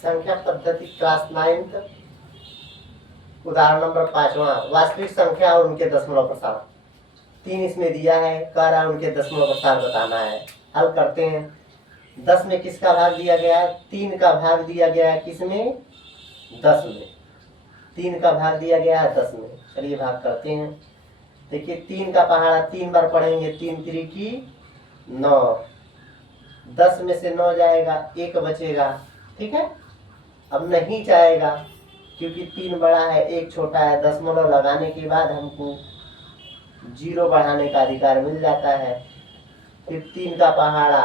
संख्या पद्धति class 9th उदाहरण नंबर 5वां वास्तविक संख्या और उनके दशमलव प्रसार। 3 इसमें दिया है, कह रहा है उनके दशमलव प्रसार बताना है। हल करते हैं। 10 में किसका भाग दिया गया है? 3 का भाग दिया गया है किसमें? 10 में। 3 का भाग दिया गया है 10 में। चलिए भाग करते हैं। देखिए 3 का पहाड़ा 3 बार पढ़ेंगे, 3 तिरिकी 9। 10 में से 9 जाएगा, 1 बचेगा। ठीक है, अब नहीं जाएगा क्योंकि 3 बड़ा है 1 छोटा है। दशमलव लगाने के बाद हमको 0 बढ़ाने का अधिकार मिल जाता है। फिर 3 का पहाड़ा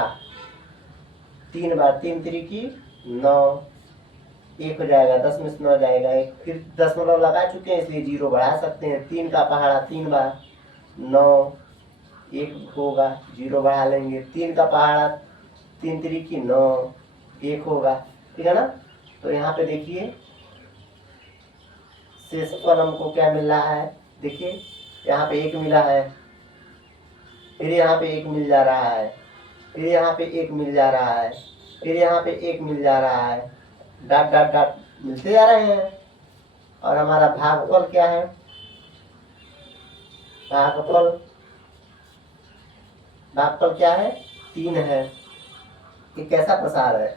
3 बार, 3 तिरिकी 9, 1 हो जाएगा। 10 में से 9 जाएगा 1। फिर दशमलव लगा चुके हैं इसलिए 0 बढ़ा सकते हैं। 3 का पहाड़ा 3 बार 9, 1 होगा, 0 बढ़ा लेंगे। 3 का पहाड़ा 3 तिरिकी 9, 1 होगा। ठीक है ना। तो यहाँ पे देखिए शेषफल हमको क्या मिल रहा है? देखिए यहाँ पे 1 मिला है, फिर यहाँ पे 1 मिल जा रहा है, फिर यहाँ पे 1 मिल जा रहा है, फिर यहाँ पे 1 मिल जा रहा है। डॉट डॉट डॉट मिलते जा रहे हैं। और हमारा भागफल क्या है? भागफल क्या है? 3 है। ये कैसा प्रसार है?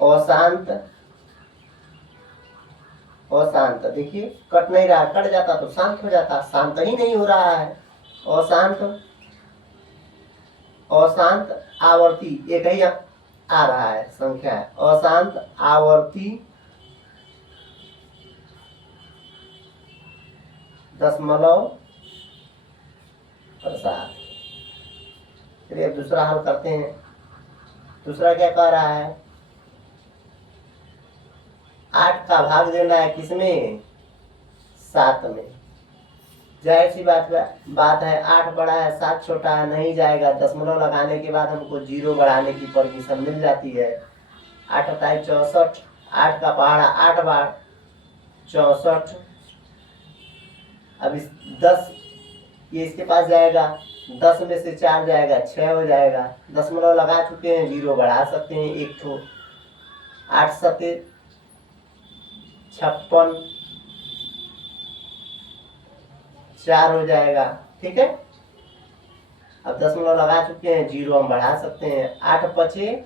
अशांत। अशांत। देखिए कट नहीं रहा, कट जाता तो शांत हो जाता, शांत ही नहीं हो रहा है। अशांत। अशांत आवर्ती एक ही आ रहा है संख्या है। अशांत आवर्ती दशमलव प्रसार। चलिए अब दूसरा हल करते हैं। दूसरा क्या कह रहा है? 8 का भाग देना है किसमें? 7 में। जाहिर सी बात है 8 बड़ा है 7 छोटा है, नहीं जाएगा। दशमलव लगाने के बाद हमको 0 बढ़ाने की परमिशन मिल जाती है। 8 बताए 64। 8 का पहाड़ा 8 बार 64। अब इस 10 ये इसके पास जाएगा, 10 में से 4 जाएगा 6 हो जाएगा। दशमलव लगा चुके हैं, 0 बढ़ा सकते हैं 1 ठो। 8 सते 56, 4 हो जाएगा। ठीक है, अब दशमलव लगा चुके हैं, 0 हम बढ़ा सकते हैं। 8 पचे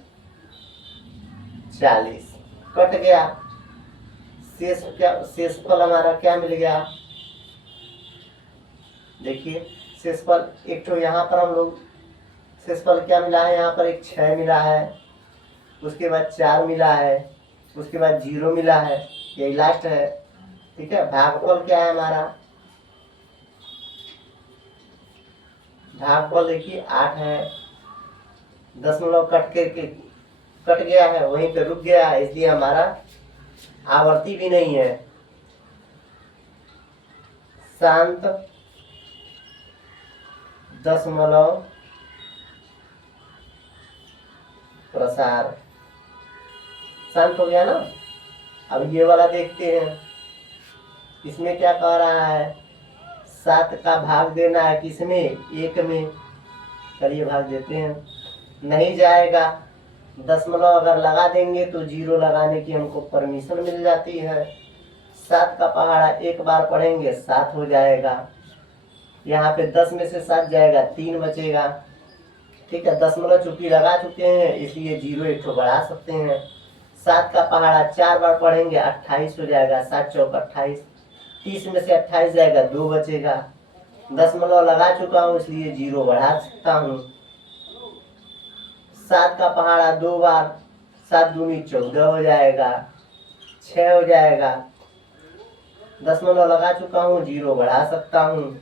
40, कट गया। शेषफल हमारा क्या मिल गया? देखिए शेषफल एक तो यहाँ पर हम लोग शेषफल क्या मिला है? यहाँ पर एक 6 मिला है, उसके बाद 4 मिला है, उसके बाद 0 मिला है, यही लास्ट है। ठीक है, भागफल क्या है हमारा? भागफल देखिए 8 है। दशमलव कट गया है, वहीं पे रुक गया है, इसलिए हमारा आवर्ती भी नहीं है। शांत दशमलव प्रसार। शांत हो गया ना। अब ये वाला देखते हैं, इसमें क्या कह रहा है? 7 का भाग देना है किसमें? 1 में। चलिए भाग देते हैं, नहीं जाएगा। दशमलव अगर लगा देंगे तो 0 लगाने की हमको परमिशन मिल जाती है। 7 का पहाड़ा 1 बार पढ़ेंगे 7 हो जाएगा। यहाँ पे 10 में से 7 जाएगा, 3 बचेगा। ठीक है, दशमलव चूंकि लगा चुके हैं इसलिए 0 एक ठो बढ़ा सकते हैं। 7 का पहाड़ा 4 बार पढ़ेंगे 28 हो जाएगा। 7 चौक 28, 30 में से 28 जाएगा, 2 बचेगा। दशमलव लगा चुका हूँ इसलिए 0 बढ़ा सकता हूँ। 7 का पहाड़ा 2 बार, 7 दूनी 14 हो जाएगा, 6 हो जाएगा। दशमलव लगा चुका हूँ, 0 बढ़ा सकता हूँ।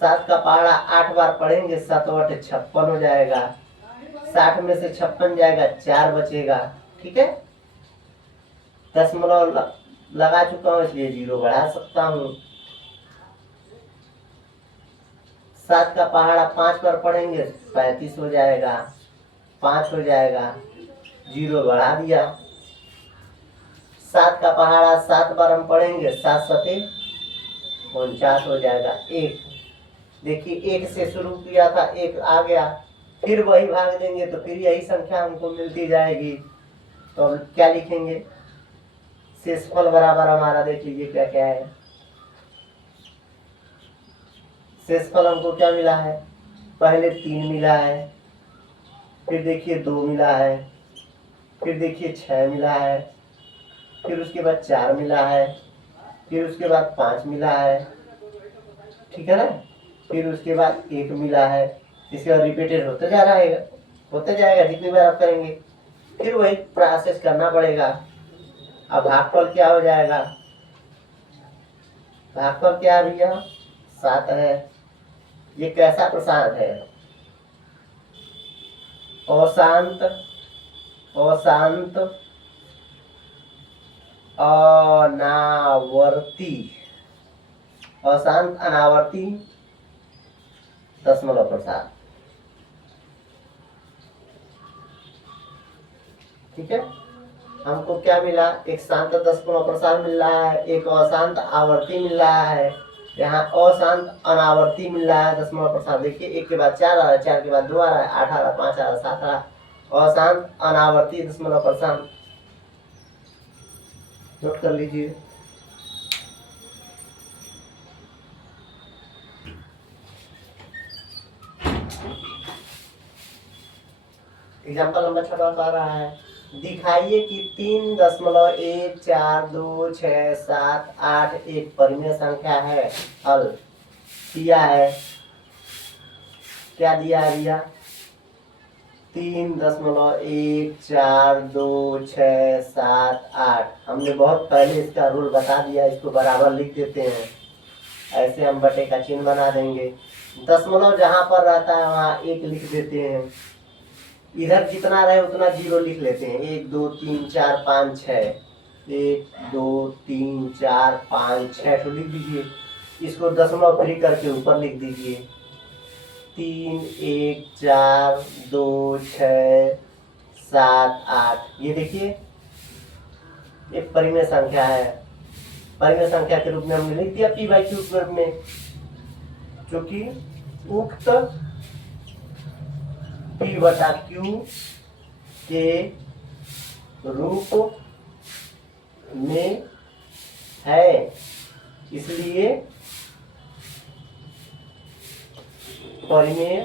7 का पहाड़ा 8 बार पढ़ेंगे, 7 8 56 हो जाएगा। 60 में से 56 जाएगा, 4 बचेगा। ठीक है, दशमलव लगा चुका हूँ इसलिए 0 बढ़ा सकता हूँ। 7 का पहाड़ा 5 बार पढ़ेंगे 35 हो जाएगा, 5 हो जाएगा, 0 बढ़ा दिया। 7 का पहाड़ा 7 बार हम पढ़ेंगे, 7 सते 49 हो जाएगा, 1। देखिए एक से शुरू किया था, एक आ गया, फिर वही भाग देंगे तो फिर यही संख्या हमको मिलती जाएगी। तो हम क्या लिखेंगे, शेषफल बराबर हमारा देख लीजिए क्या क्या है। शेषफल हमको क्या मिला है, पहले 3 मिला है, फिर देखिए 2 मिला है, फिर देखिए 6 मिला है, फिर उसके बाद 4 मिला है, फिर उसके बाद 5 मिला है, ठीक है ना, फिर उसके बाद 1 मिला है। इसके बाद रिपीटेड होते जा रहा है, होते जाएगा जितनी बार आप करेंगे, फिर वही प्रोसेस करना पड़ेगा। अब भागफल क्या हो जाएगा, भागफल क्या है भैया, 7 है। ये कैसा प्रसाद है, अशांत, अशांत अनावर्ती, अशांत अनावर्ती दशमलव प्रसाद, ठीक है। हमको क्या मिला, एक शांत दशमलव प्रसार मिल रहा है, एक अशांत आवर्ती मिल रहा है, यहाँ अशांत अनावर्ती मिल रहा है दशमलव प्रसार। देखिए 1 के बाद 4 आ रहा है, 4 के बाद 2 आ रहा है, 8 आ रहा है, 5 आ रहा है, 7 आ रहा है, अशांत अनावर्ती दशमलव प्रसार। नोट कर लीजिए। एग्जाम्पल नंबर 6 आ रहा है, दिखाइए कि 3.14267 एक परिमेय संख्या है। हल दिया है, क्या दिया है भैया, 3.14267 हमने बहुत पहले इसका रूल बता दिया, इसको बराबर लिख देते हैं, ऐसे हम बटे का चिन्ह बना देंगे। दशमलव जहां पर रहता है वहां 1 लिख देते हैं, इधर जितना रहे उतना 0 लिख लेते हैं। 1 2 3 4 5 6, 1 2 3 4 5 6 तो लिख दीजिए, इसको दशमलव फ्री करके ऊपर लिख दीजिए, 3 1 4 2 6 7 8। ये देखिए एक परिमेय संख्या है, परिमेय संख्या के रूप में हमने लिख दिया p/q के रूप में, क्योंकि उक्त p/q के रूप में है, इसलिए परिमेय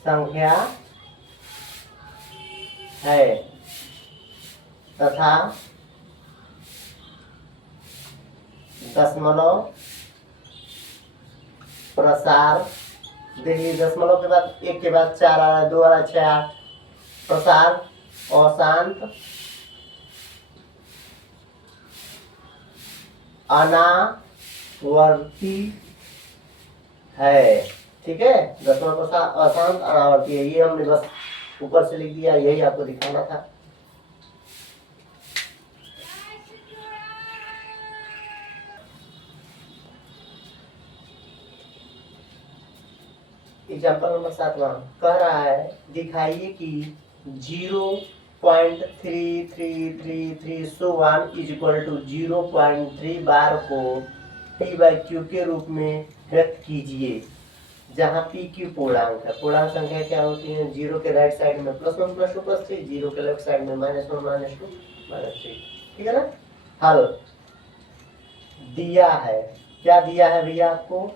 संख्या है तथा दशमलव प्रसार, देखिए दशमलव के बाद 1 के बाद 4 आ रहा है, 2 आ रहा है, 6 आ रहा है, प्रसार अशांत अनावर्ती है, ठीक है। दशमलव प्रसार अशांत अनावर्ती है, ये हमने बस ऊपर से लिख दिया, यही आपको दिखाना था। एग्जाम्पल नंबर 7 कह रहा है, दिखाइए कि 0.3333 सो 1 इज इक्वल टू 0.3 बार को p/q के रूप में व्यक्त कीजिए, जहाँ p/q पूर्णांक है। पूर्णांक संख्या क्या होती है, 0 के राइट साइड में +1 +2 +3, 0 के लेफ्ट साइड में -1 -2 -3, ठीक है ना। हल दिया है, क्या दिया है भैया आपको,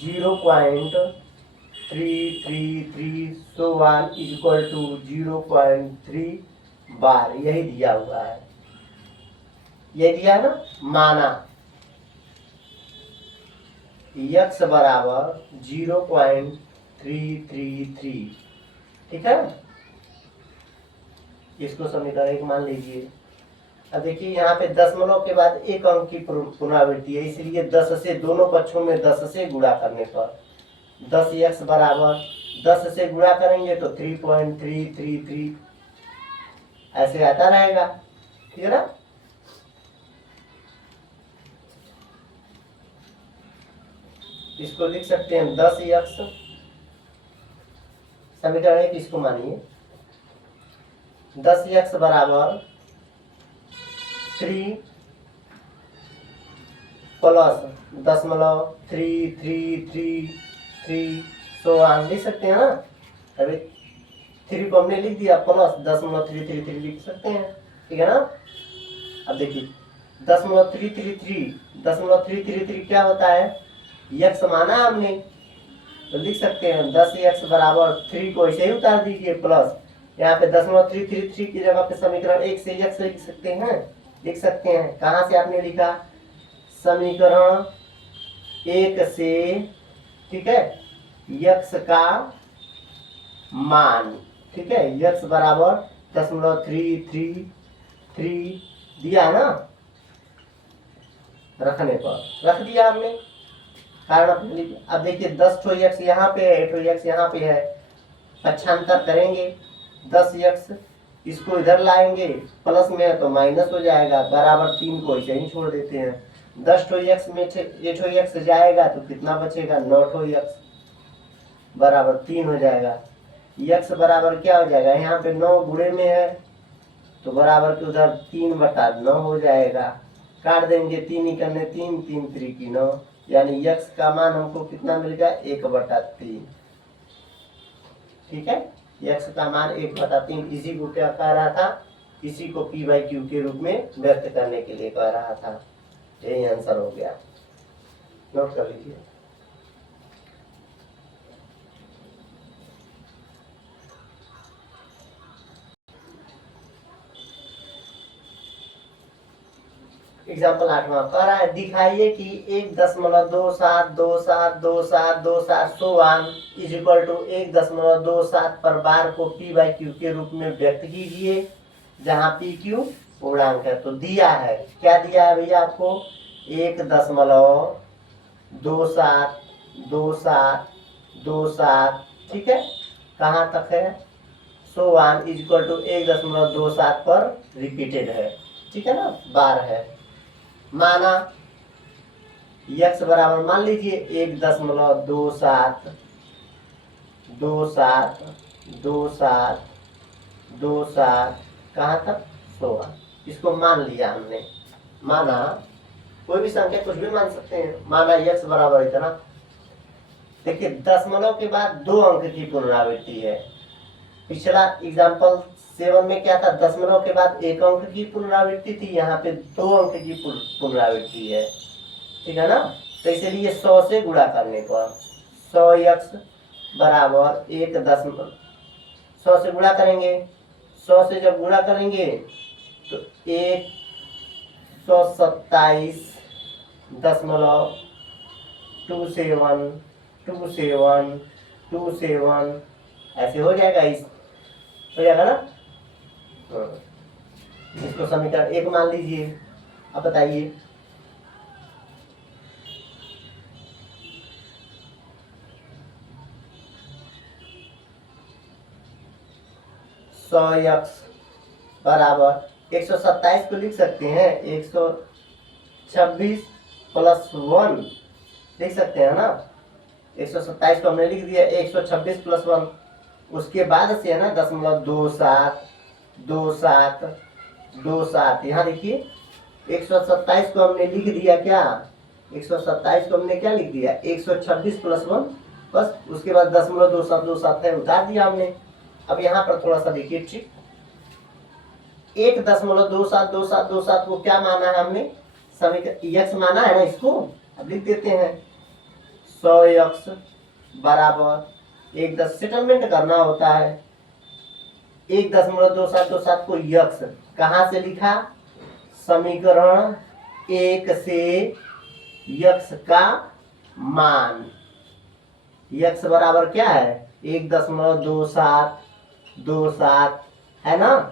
0.333 सो 1 इज इक्वल टू 0.3 बार, यही दिया हुआ है, ये दिया है ना। माना x बराबर 0.333, ठीक है, इसको समीकरण 1 मान लीजिए। अब देखिए यहाँ पे दशमलव के बाद 1 अंक की पुनरावृत्ति है, इसलिए 10 से दोनों पक्षों में 10 से गुणा करने पर 10x बराबर 10 से गुणा करेंगे तो 3.333 ऐसे आता रहेगा, ठीक है ना। इसको लिख सकते हैं 10x, समीकरण 1 इसको मानिए, 10x बराबर 3 प्लस 0.3333 लिख सकते हैं ना। अभी 3 को हमने लिख दिया, प्लस 0.333 लिख सकते हैं, ठीक है ना। अब देखिए 0.333 क्या होता है, यक्स माना हमने, तो लिख सकते हैं 10x बराबर 3 को ऐसे ही उतार दीजिए, प्लस यहाँ पे 0.333 की जगह पे समीकरण 1 से x लिख सकते हैं, कहाँ से आपने लिखा, समीकरण 1 से, ठीक है, x का मान, ठीक है, x बराबर 0.333 दिया ना, रखने पर रख दिया हमने, कारण अब देखिए 10 ठो x यहाँ पे है, 8 ठो x यहाँ पे है, पक्षांतर करेंगे, 10x इसको इधर लाएंगे, प्लस में है तो माइनस हो जाएगा, बराबर 3 को इसे ही छोड़ देते हैं, 10 ठो x में 8 ठो x जाएगा तो कितना बचेगा, 9 ठो x बराबर 3 हो जाएगा। x बराबर क्या हो जाएगा, यहाँ पे 9 गुणे में है तो बराबर के उधर 3/9 हो जाएगा, काट देंगे, 3 निकलने 3, 3 3 की 9, यानी x का मान हमको कितना मिल गया, 1/3, ठीक है, x का मान 1/3। इसी को क्या कह रहा था, इसी को p/q के रूप में व्यक्त करने के लिए कह रहा था, यही आंसर हो गया, नोट कर लीजिए। एग्जाम्पल 8वां कह रहा है, दिखाइए कि 1.27272727 so on is equal to 1.27 पर बार को p/q के रूप में व्यक्त कीजिए, जहां pq पूर्णांक है। तो दिया है, क्या दिया है भैया आपको, 1.272727, ठीक है, कहाँ तक है, so on is equal to 1.27 पर रिपीटेड है, ठीक है ना, बार है। माना x बराबर मान लीजिए 1.27272727 कहाँ तक, 16, इसको मान लिया हमने, माना कोई भी संख्या कुछ भी मान सकते हैं, माना x बराबर इतना, देखिए दशमलव के बाद 2 अंक की पुनरावृत्ति है, पिछला एग्जाम्पल 7 में क्या था, दशमलव के बाद 1 अंक की पुनरावृत्ति थी, यहाँ पे 2 अंक की पुनरावृत्ति है, ठीक है ना। तो इसलिए 100 से गुणा करने पर 100x बराबर 1 से गुणा करेंगे, 100 से जब गुणा करेंगे तो 127.2727 ऐसे हो जाएगा, इस हो जाएगा ना। इसको समीकरण 1 मान लीजिए। अब बताइए, x बराबर 127 को लिख सकते हैं 126 + 1 लिख सकते हैं ना, 127 को हमने लिख दिया 126 + 1, उसके बाद से है ना 0.272727, यहाँ देखिए 127 को हमने लिख दिया क्या, 127 को हमने क्या लिख दिया 126 + 1, बस उसके बाद 0.2727 है, उतार दिया हमने। अब यहाँ पर थोड़ा सा देखिए ट्रिक, 1.272727 को क्या माना है हमने, समीकरण x माना है ना, इसको अब लिख देते हैं 100x बराबर 1 सेटलमेंट करना होता है, 1.2727 को x कहाँ से लिखा, समीकरण 1 से x का मान, x बराबर क्या है 1.2727 है ना,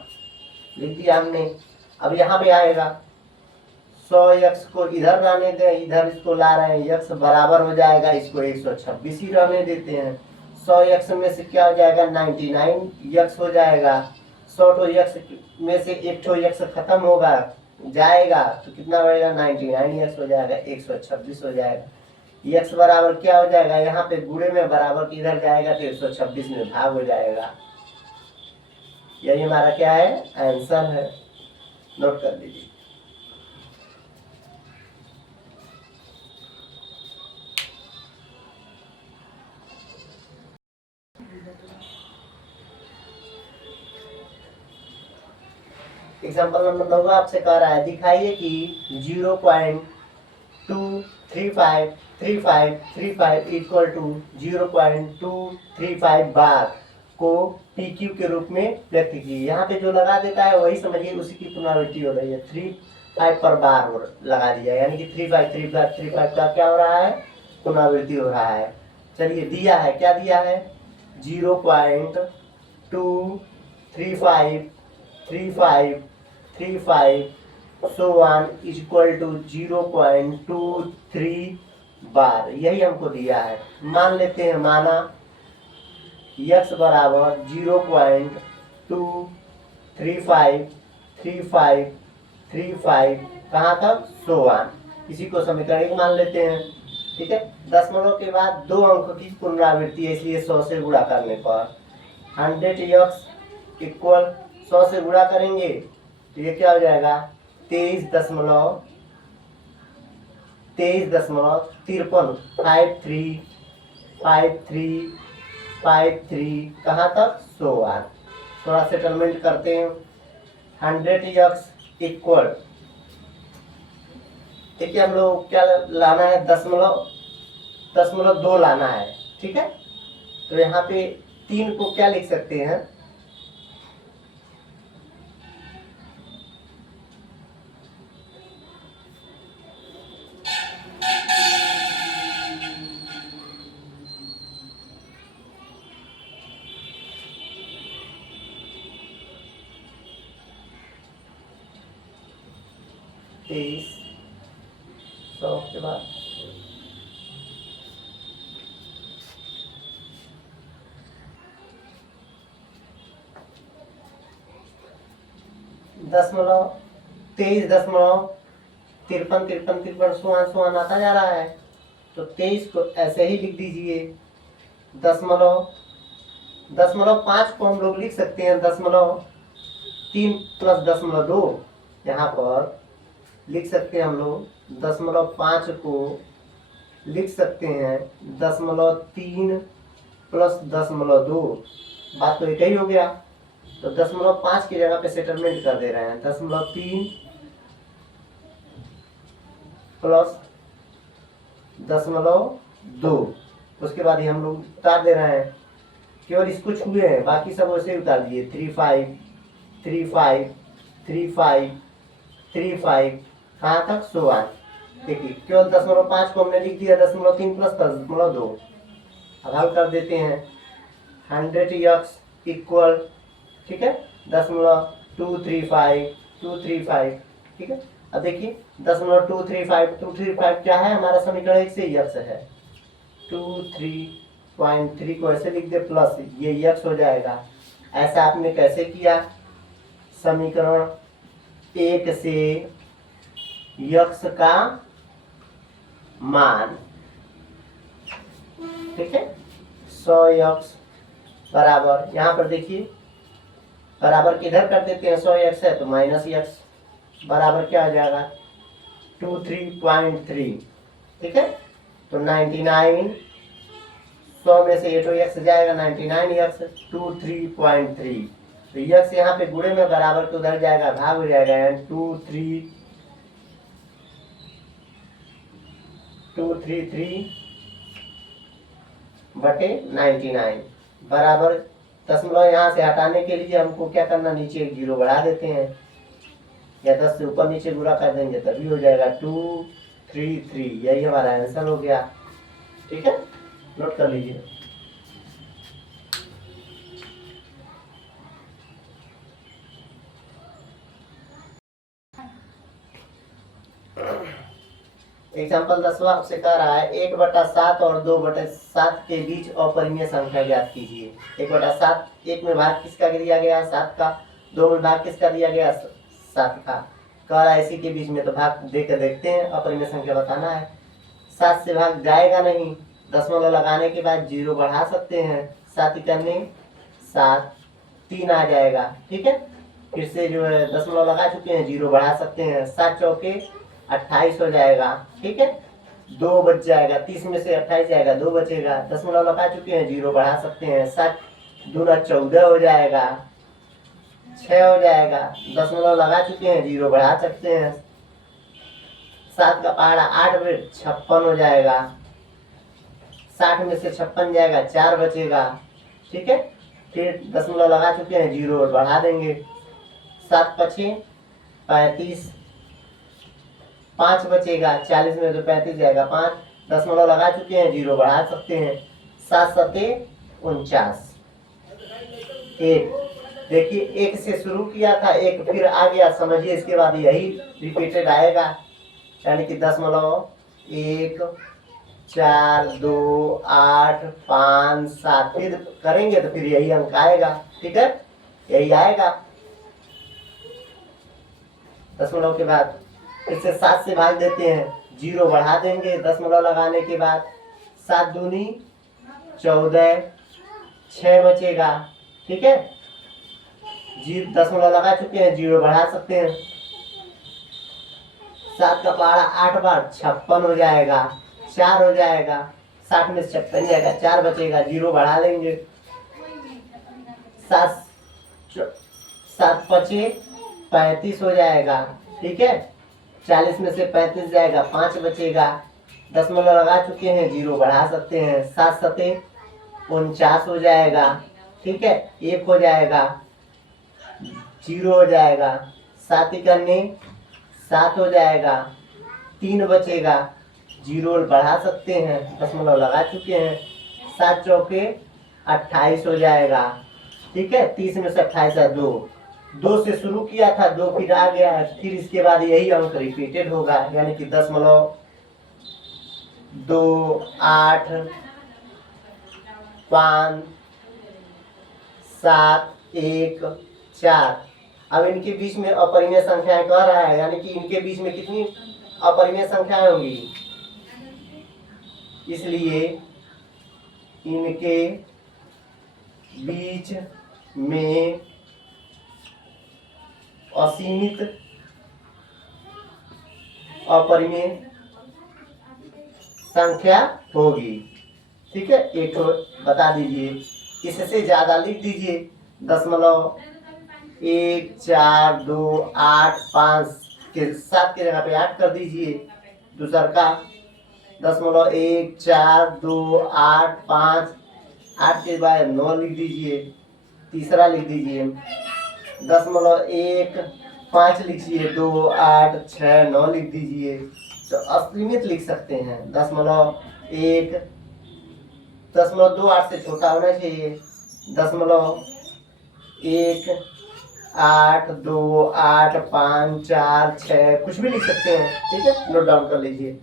लिख दिया हमने। अब यहाँ पे आएगा 100x को इधर रहने दें, इधर इसको ला रहे हैं, x बराबर हो जाएगा, इसको 126 ही रहने देते हैं, 100x में से क्या हो जाएगा 99x हो जाएगा, 100 ठो x में से 1 ठो x खत्म होगा जाएगा तो कितना बढ़ेगा 99x हो जाएगा, 126 हो जाएगा। x बराबर क्या हो जाएगा, यहाँ पे गुणे में बराबर किधर जाएगा तो 126 में भाग हो जाएगा, यही हमारा क्या है आंसर है, नोट कर लीजिए। एग्जाम्पल नंबर 9 आपसे कह रहा है दिखाइए कि 0.2353535 इक्वल टू 0.235 बार को PQ के रूप में व्यक्त कीजिए। यहाँ पे जो लगा देता है वही समझिए उसी की पुनरावृत्ति हो रही है। 35 पर बार लगा दिया, यानी कि 35 का क्या हो रहा है, पुनरावृत्ति हो रहा है। चलिए दिया है, क्या दिया है, 0.2353535 so on is equal to 0.23 बार, यही हमको दिया है। मान लेते हैं, माना x बराबर 0.2353535 कहाँ तक, so on, इसी को समीकरण 1 मान लेते हैं। ठीक है, दशमलव के बाद 2 अंक की पुनरावृत्ति है, इसलिए 100 से गुणा करने पर 100x इक्वल 100 से गुणा करेंगे तो ये क्या हो जाएगा, 23.5353 कहाँ तक, 100 आर। थोड़ा सेटलमेंट करते हैं। 100x इक्वल, देखिए हम लोग क्या लाना है, 0.2 लाना है। ठीक है, तो यहाँ पे 3 को क्या लिख सकते हैं, तेईस 100 के बाद दशमलव 23.53 सुहान आता जा रहा है, तो 23 को ऐसे ही लिख दीजिए। 0.5 को हम लोग लिख सकते हैं 0.3 प्लस 0.2, यहाँ पर लिख सकते हैं हम लोग 0.5 को लिख सकते हैं 0.3 प्लस 0.2, बात तो एक ही हो गया। तो 0.5 की जगह पे सेटलमेंट कर दे रहे हैं, 0.3 प्लस 0.2, उसके बाद ही हम लोग उतार दे रहे हैं, केवल इसको छुए हैं, बाकी सब वैसे ही उतार दिए। 35 35 35 35 कहाँ तक, 100। देखिए केवल 0.5 को हमने लिख दिया 0.3 प्लस 0.2। अब हल कर देते हैं। 100x इक्वल, ठीक है, 0.235 ठीक है। अब देखिए 0.235 क्या है, हमारा समीकरण 1 से x है, 23.3 को ऐसे लिख दे प्लस ये x हो जाएगा। ऐसा आपने कैसे किया, समीकरण 1 से x का मान, ठीक है, 100x बराबर, यहाँ पर देखिए बराबर किधर कर देते हैं, 100x है तो माइनस x बराबर क्या हो जाएगा, 23.3, ठीक है। तो 99, 100 में से 8x जाएगा, 99x 23.3, तो x यहाँ पे गुणे में बराबर के उधर जाएगा, भाग हो जाएगा, 233/99 बराबर, दशमलव यहाँ से हटाने के लिए हमको क्या करना, नीचे एक 0 बढ़ा देते हैं, या 10 से ऊपर नीचे गुणा कर देंगे तभी हो जाएगा 233। यही हमारा आंसर हो गया। ठीक है, नोट कर लीजिए। एग्जाम्पल 10वां आपसे कह रहा है 1/7 और 2/7 के बीच अपरिमेय संख्या ज्ञात कीजिए। 1/7, 1 में भाग किसका दिया गया, 7 का, 2 में भाग किसका दिया गया, 7 का, कह रहा है इसी के बीच में, तो भाग देकर देखते हैं, अपरिमेय संख्या बताना है। 7 से भाग जाएगा नहीं, दशमलव लगाने के बाद 0 बढ़ा सकते हैं, 7 करने 7, 3 आ जाएगा, ठीक है। फिर से जो है दशमलव लगा चुके हैं, 0 बढ़ा सकते हैं, 7 चौके 28 हो जाएगा, ठीक है। 2 बच जाएगा, 30 में से 28 जाएगा, 2 बचेगा, दशमलव लगा चुके हैं, 0 बढ़ा सकते हैं, 7 दूना 14 हो जाएगा, 6 हो जाएगा, दशमलव लगा चुके हैं, 0 बढ़ा सकते हैं। 7 का पहाड़ा 8 में 56 हो जाएगा, 60 में से 56 जाएगा, 4 बचेगा। ठीक है, फिर दशमलव लगा चुके हैं, 0 बढ़ा देंगे। 7 पचे 35, 5 बचेगा, 40 में तो 35 जाएगा, 5 दशमलव लगा चुके हैं, 0 बढ़ा सकते हैं। 7 सते 49। एक देखिए, एक से शुरू किया था, एक फिर आ गया, समझिए इसके बाद यही रिपीटेड आएगा, यानी कि दशमलव 1 4 2 8 5 7 फिर करेंगे तो फिर यही अंक आएगा। ठीक है, यही आएगा दशमलव के बाद। इसे 7 से भाग देते हैं, 0 बढ़ा देंगे दशमलव लगाने के बाद। 7 दूनी 14, 6 बचेगा। ठीक है, दशमलव लगा चुके हैं, 0 बढ़ा सकते हैं। 7 का पहाड़ा 8 बार 56 हो जाएगा, 4 हो जाएगा, 60 में 56 जाएगा, 4 बचेगा, 0 बढ़ा लेंगे। 7 पचे 35 हो जाएगा। ठीक है, 40 में से 35 जाएगा, 5 बचेगा, दशमलव लगा चुके हैं, 0 बढ़ा सकते हैं। 7 सते 49 हो जाएगा। ठीक है, 1 हो जाएगा, 0 हो जाएगा। 7 इकन्ने 7 हो जाएगा, 3 बचेगा, 0 बढ़ा सकते हैं, दशमलव लगा चुके हैं। 7 चौके 28 हो जाएगा। ठीक है, 30 में से 28 है 2 से शुरू किया था, 2 फिर आ गया है, फिर इसके बाद यही अंक रिपीटेड होगा, यानी कि दशमलव 2 8 5 7 1 4। अब इनके बीच में अपरिमेय संख्याएं कह रहा है, यानी कि इनके बीच में कितनी अपरिमेय संख्याएं होंगी, इसलिए इनके बीच में असीमित अपरिमेय संख्या होगी। ठीक है, एक बता दीजिए, इससे ज्यादा लिख दीजिए, दशमलव 1 4 2 8 5 के 7 के जगह पे 8 कर दीजिए। दूसरा का दशमलव 1 4 2 8 5 8 के बाद 9 लिख दीजिए। तीसरा लिख दीजिए दशमलव 1 5 लिखिए, 2 8 6 9 लिख दीजिए। तो असीमित लिख सकते हैं, दशमलव 1 दशमलव 2 8 से छोटा होना चाहिए, दशमलव 1 8 2 8 5 4 6 कुछ भी लिख सकते हैं। ठीक है, नोट डाउन कर लीजिए।